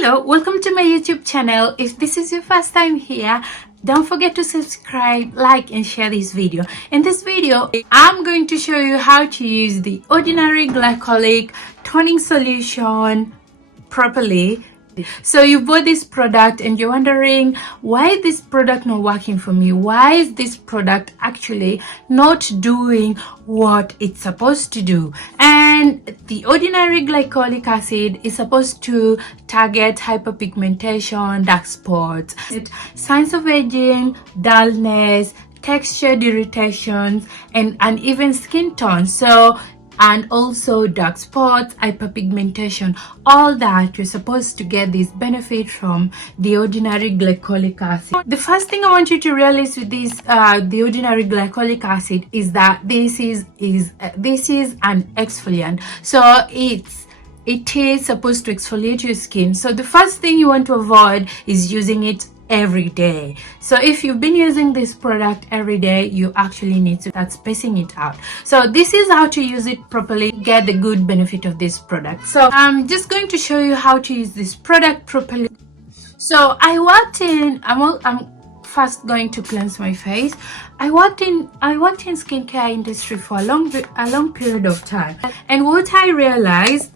Hello, welcome to my YouTube channel. If this is your first time here, don't forget to subscribe, like and share this video. In this video, I'm going to show you how to use the Ordinary Glycolic toning solution properly. So you bought this product and you're wondering why this product not working for me. Why is this product actually not doing what it's supposed to do? And the Ordinary Glycolic acid is supposed to target hyperpigmentation, dark spots, signs of aging, dullness, texture irritations, and uneven skin tone. And also dark spots, hyperpigmentation, all that. You're supposed to get this benefit from the Ordinary Glycolic acid. The first thing I want you to realize with this the Ordinary Glycolic acid is that this is an exfoliant, so it is supposed to exfoliate your skin. So the first thing you want to avoid is using it every day. So if you've been using this product every day, you actually need to start spacing it out. So this is how to use it properly, get the good benefit of this product. So I'm just going to show you how to use this product properly. So I'm first going to cleanse my face. I worked in skincare industry for a long period of time, and what I realized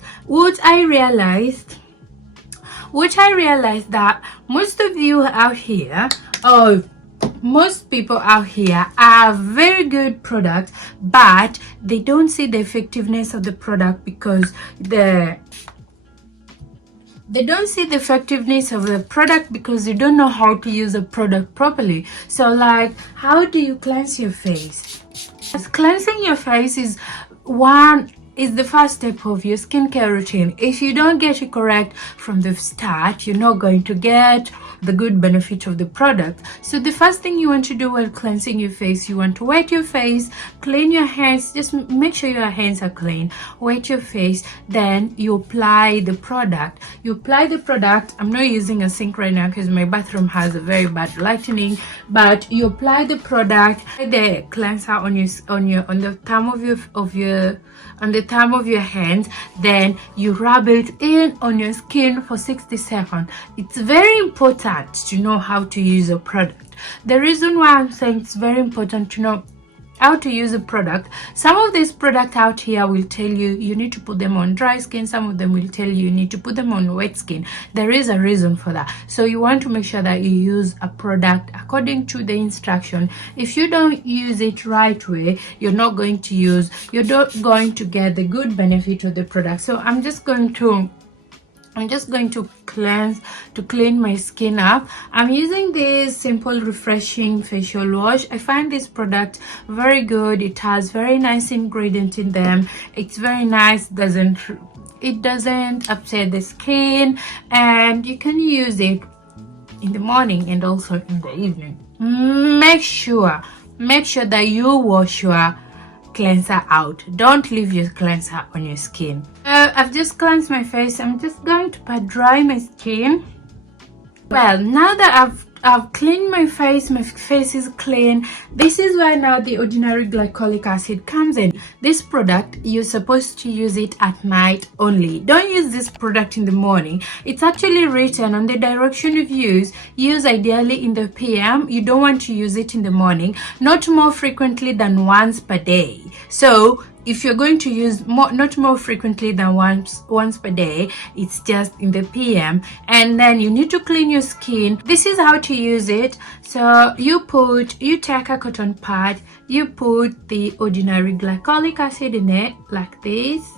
that most of you out here, or most people out here, are very good products, but they don't see the effectiveness of the product because they don't see the effectiveness of the product because you don't know how to use the product properly. So like, how do you cleanse your face? Cleansing your face is the first step of your skincare routine. If you don't get it correct from the start, you're not going to get the good benefit of the product. So the first thing you want to do while cleansing your face, you want to wet your face, clean your hands, just make sure your hands are clean, wet your face, then you apply the product. I'm not using a sink right now because my bathroom has a very bad lighting, but you apply the product, the cleanser on the thumb of your hands, then you rub it in on your skin for 60 seconds. It's very important to know how to use a product. The reason why I'm saying it's very important to know how to use a product, some of these products out here will tell you need to put them on dry skin. Some of them will tell you need to put them on wet skin. There is a reason for that. So you want to make sure that you use a product according to the instruction. If you don't use it right way, you're not going to get the good benefit of the product. So I'm just going to clean my skin up. I'm using this simple refreshing facial wash. I find this product very good. It has very nice ingredients in them. It's very nice. It doesn't upset the skin, and you can use it in the morning and also in the evening. Make sure that you wash your cleanser out. Don't leave your cleanser on your skin. I've just cleansed my face. I'm just going to pat dry my skin. Well, now that I've cleaned my face is clean. This is where now the Ordinary Glycolic acid comes in. This product, you're supposed to use it at night only. Don't use this product in the morning. It's actually written on the direction of use ideally in the PM. You don't want to use it in the morning, not more frequently than once per day. So if you're going to use not more frequently than once per day, it's just in the PM. And then you need to clean your skin. This is how to use it. So you take a cotton pad, you put the Ordinary Glycolic acid in it like this.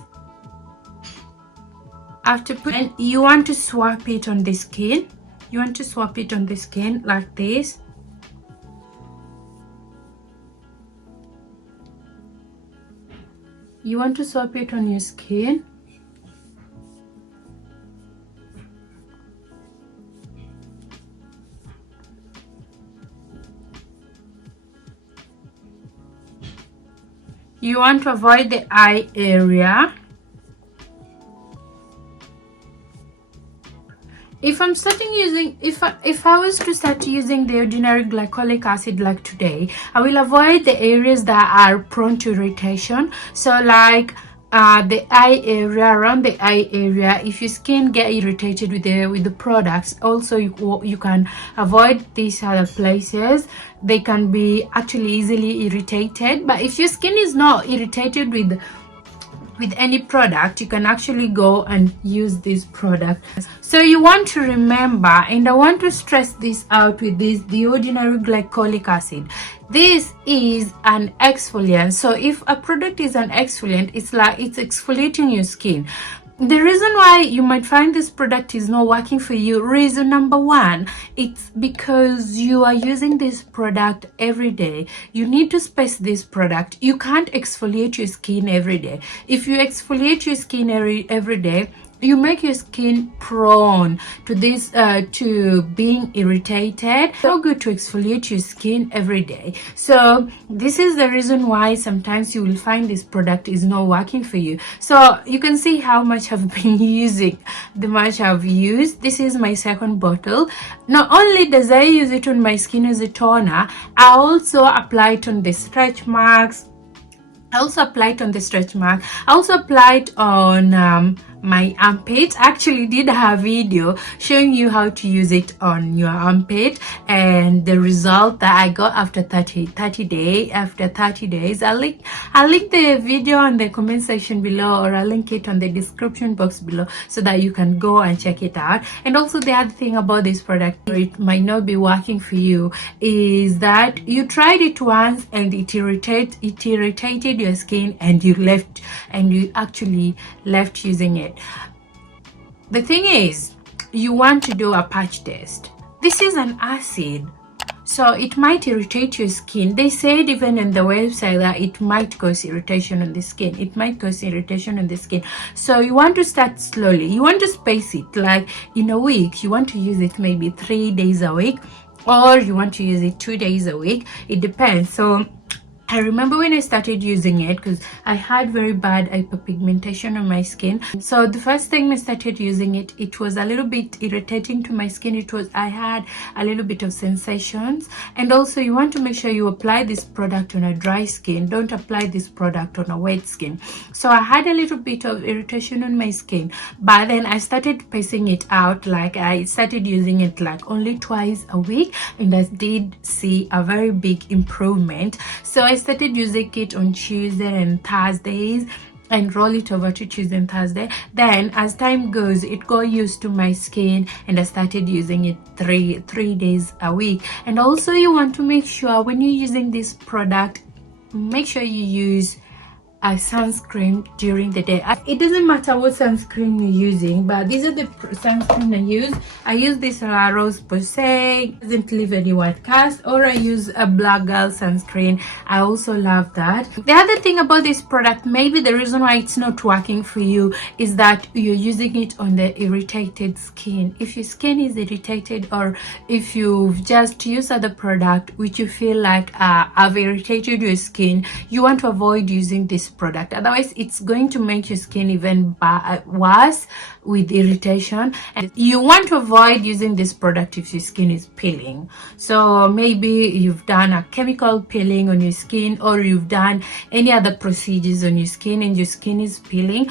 You want to swap it on the skin. Like this. You want to swap it on your skin. You want to avoid the eye area. If I was to start using the Ordinary Glycolic acid like today, I will avoid the areas that are prone to irritation. So like the eye area, around the eye area. If your skin get irritated with the products, also you can avoid these other places. They can be actually easily irritated, but if your skin is not irritated with any product, you can actually go and use this product. So you want to remember, and I want to stress this out with this, the ordinary glycolic acid. This is an exfoliant. So if a product is an exfoliant, it's like it's exfoliating your skin. The reason why you might find this product is not working for you, reason number one, it's because you are using this product every day. You need to space this product. You can't exfoliate your skin every day. If you exfoliate your skin every day, you make your skin prone to this to being irritated. It's so good to exfoliate your skin every day. So this is the reason why sometimes you will find this product is not working for you. So you can see how much I've been using, the much I've used. This is my second bottle. Not only does I use it on my skin as a toner, I also apply it on the stretch marks. I also applied on my armpit. I actually did a video showing you how to use it on your armpit, and the result that I got after 30 days. I'll link the video in the comment section below, or I'll link it on the description box below so that you can go and check it out. And also the other thing about this product, it might not be working for you, is that you tried it once and it irritated your skin, and you actually left using it. The thing is, you want to do a patch test. This is an acid, so it might irritate your skin. They said even on the website that it might cause irritation on the skin. So you want to start slowly. You want to space it, like in a week. You want to use it maybe 3 days a week, or you want to use it 2 days a week. It depends. So I remember when I started using it, because I had very bad hyperpigmentation on my skin. So the first time I started using it, it was a little bit irritating to my skin. I had a little bit of sensations. And also you want to make sure you apply this product on a dry skin. Don't apply this product on a wet skin. So I had a little bit of irritation on my skin, but then I started spacing it out. Like I started using it like only twice a week, and I did see a very big improvement. So I started using it on Tuesday and Thursdays, and roll it over to Tuesday and Thursday. Then as time goes, it got used to my skin, and I started using it three days a week. And also you want to make sure when you're using this product, make sure you use a sunscreen during the day. It doesn't matter what sunscreen you're using, but these are the sunscreen I use. I use this Rose Posay, doesn't leave any white cast, or I use a Black Girl sunscreen. I also love that. The other thing about this product, maybe the reason why it's not working for you, is that you're using it on the irritated skin. If your skin is irritated, or if you've just used other product which you feel like have irritated your skin, you want to avoid using this product. Otherwise it's going to make your skin even worse with irritation, and you want to avoid using this product if your skin is peeling. So maybe you've done a chemical peeling on your skin, or you've done any other procedures on your skin and your skin is peeling,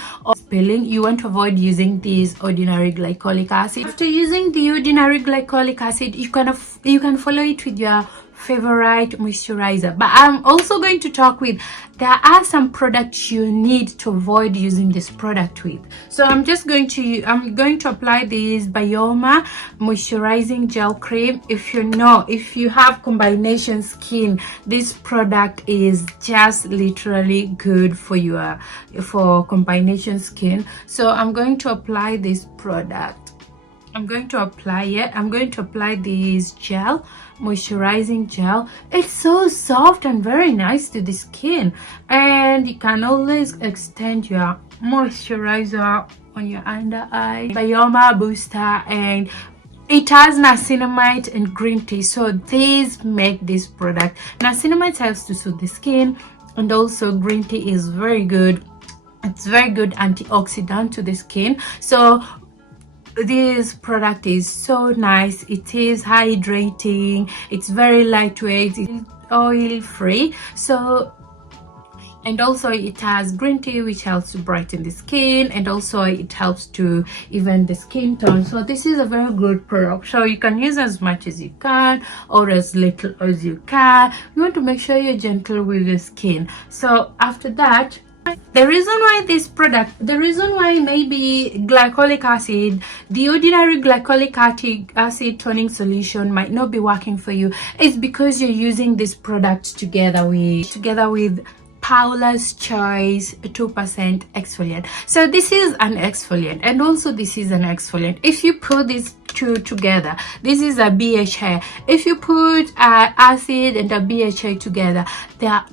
you want to avoid using this ordinary glycolic acid. After using the ordinary glycolic acid, you can follow it with your favorite moisturizer. But I'm also going to talk with, there are some products you need to avoid using this product with. So I'm going to apply this Bioma moisturizing gel cream. If you have combination skin, this product is just literally good for combination skin. So I'm going to apply this product. I'm going to apply this gel, moisturizing gel. It's so soft and very nice to the skin, and you can always extend your moisturizer on your under eye. Bioma booster, and it has niacinamide and green tea, so these make this product. Niacinamide helps to soothe the skin, and also green tea is very good. It's very good antioxidant to the skin. So this product is so nice. It is hydrating, it's very lightweight, it's oil free. So and also it has green tea, which helps to brighten the skin, and also it helps to even the skin tone. So this is a very good product, so you can use as much as you can or as little as you can. You want to make sure you're gentle with your skin. So after that, the reason why maybe glycolic acid, the ordinary glycolic acid toning solution might not be working for you, is because you're using this product together with Paula's Choice 2% exfoliant. So this is an exfoliant, and also this is an exfoliant. If you put these two together, this is a BHA. If you put acid and a BHA together, they are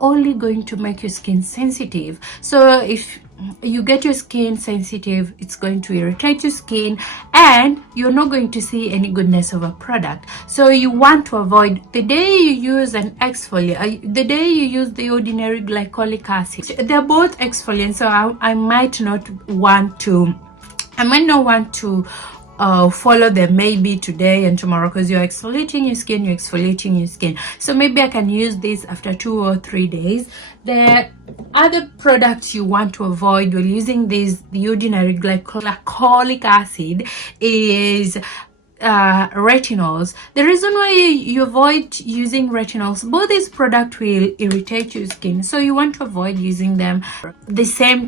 only going to make your skin sensitive. So if you get your skin sensitive, it's going to irritate your skin, and you're not going to see any goodness of a product. So you want to avoid, the day you use an exfoliant, the day you use the ordinary glycolic acid, they're both exfoliants, so I might not want to follow them maybe today and tomorrow, because you're exfoliating your skin. So maybe I can use this after 2 or 3 days. The other products you want to avoid while using this, the ordinary glycolic acid, is retinols. The reason why you avoid using retinols, both these products will irritate your skin, so you want to avoid using them the same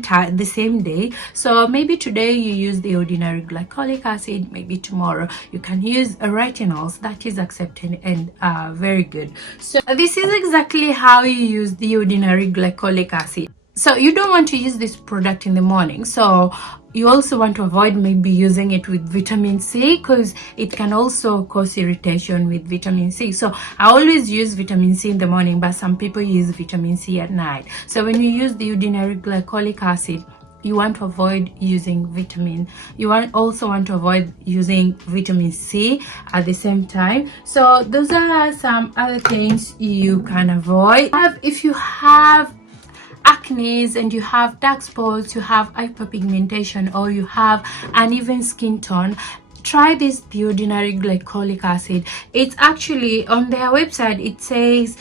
day. So maybe today you use the ordinary glycolic acid, maybe tomorrow you can use retinols. That is accepted and very good. So this is exactly how you use the ordinary glycolic acid. So you don't want to use this product in the morning, so you also want to avoid maybe using it with vitamin C, because it can also cause irritation with vitamin C. So I always use vitamin C in the morning, but some people use vitamin C at night. So when you use the ordinary glycolic acid, you want to avoid using also want to avoid using vitamin C at the same time. So those are some other things you can avoid. If you have acne and you have dark spots, you have hyperpigmentation, or you have uneven skin tone, try this, the ordinary glycolic acid. It's actually on their website, it says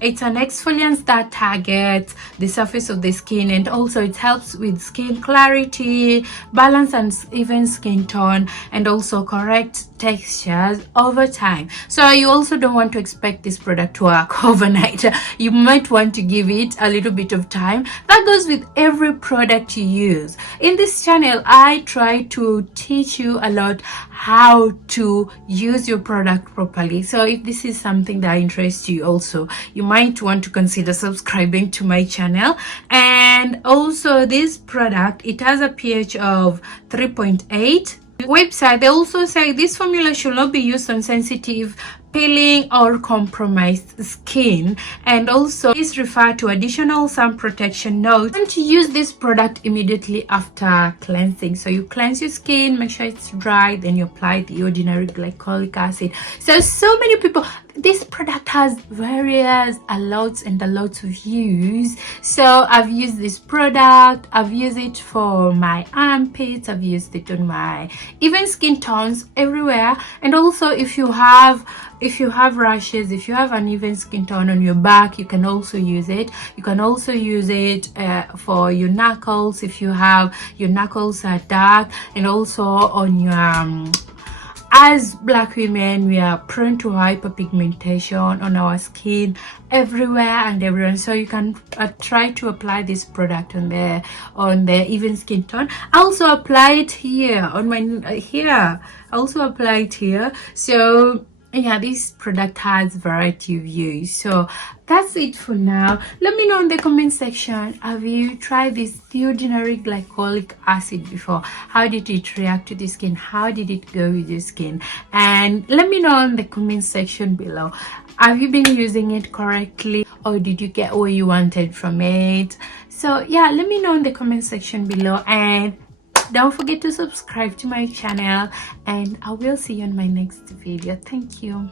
it's an exfoliant that targets the surface of the skin, and also it helps with skin clarity, balance and even skin tone, and also correct textures over time. So you also don't want to expect this product to work overnight. You might want to give it a little bit of time. That goes with every product you use. In this channel, I try to teach you a lot how to use your product properly. So if this is something that interests you, also you might want to consider subscribing to my channel. And also this product, it has a pH of 3.8. Website, they also say this formula should not be used on sensitive, peeling or compromised skin, and also please refer to additional sun protection notes. And to use this product immediately after cleansing. So you cleanse your skin, make sure it's dry, then you apply the ordinary glycolic acid. So many people, this product has a lots of use. So I've used this product, I've used it for my armpits, I've used it on my even skin tones everywhere. And also if you have rashes, if you have uneven skin tone on your back, you can also use it. You can also use it for your knuckles if your knuckles are dark, and also on your as black women, we are prone to hyperpigmentation on our skin everywhere and everywhere. So you can try to apply this product on the even skin tone. I also apply it here on my here. I also apply it here. So yeah, this product has variety of use. So that's it for now. Let me know in the comment section, have you tried this ordinary glycolic acid before? How did it react to the skin? How did it go with your skin? And let me know in the comment section below, have you been using it correctly, or did you get what you wanted from it? So yeah, let me know in the comment section below, and don't forget to subscribe to my channel, and I will see you in my next video. Thank you.